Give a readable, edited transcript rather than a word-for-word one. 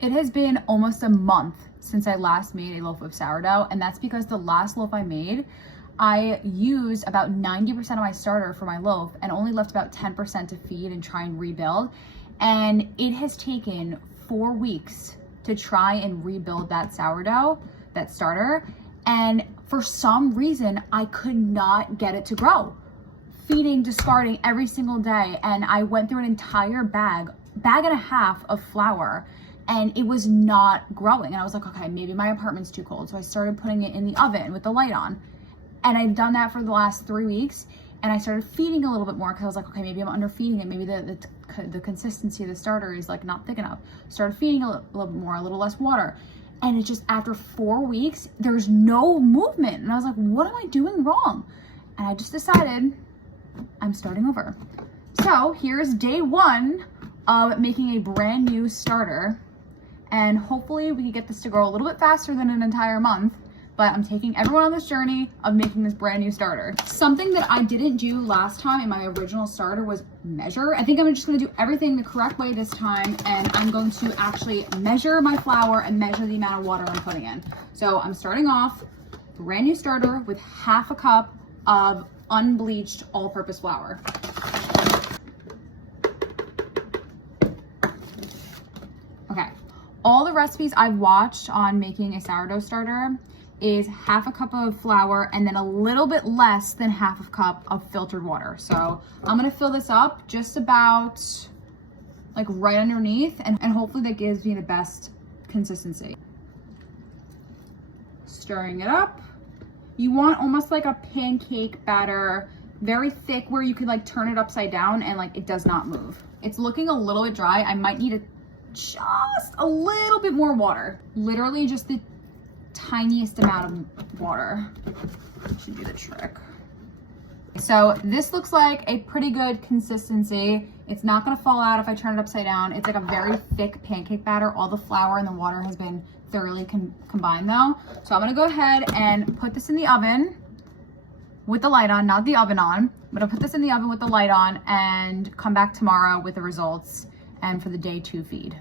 It has been almost a month since I last made a loaf of sourdough, and that's because the last loaf I made, I used about 90% of my starter for my loaf and only left about 10% to feed and try and rebuild. And it has taken 4 weeks to try and rebuild that sourdough, that starter. And for some reason, I could not get it to grow. Feeding, discarding every single day. And I went through an entire bag and a half of flour, and it was not growing. And I was like, okay, maybe my apartment's too cold. So I started putting it in the oven with the light on. And I've done that for the last 3 weeks. And I started feeding a little bit more because I was like, okay, maybe I'm underfeeding it. Maybe the consistency of the starter is like not thick enough. Started feeding a little bit more, a little less water. And it just, after 4 weeks, there's no movement. And I was like, what am I doing wrong? And I just decided I'm starting over. So here's day 1 of making a brand new starter. And hopefully we can get this to grow a little bit faster than an entire month. But I'm taking everyone on this journey of making this brand new starter. Something that I didn't do last time in my original starter was measure. I think I'm just gonna do everything the correct way this time, and I'm going to actually measure my flour and measure the amount of water I'm putting in. So I'm starting off brand new starter with 1/2 cup of unbleached all-purpose flour. Okay, all the recipes I've watched on making a sourdough starter is 1/2 cup of flour and then a little bit less than 1/2 cup of filtered water. So I'm gonna fill this up just about like right underneath, and hopefully that gives me the best consistency. Stirring it up. You want almost like a pancake batter, very thick, where you could like turn it upside down and like it does not move. It's looking a little bit dry. I might need just a little bit more water. Literally just the tiniest amount of water should do the trick. So this looks like a pretty good consistency. It's not gonna fall out if I turn it upside down. It's like a very thick pancake batter. All the flour and the water has been thoroughly combined though. So I'm gonna go ahead and put this in the oven with the light on, not the oven on. I'm gonna put this in the oven with the light on and come back tomorrow with the results and for the day 2 feed.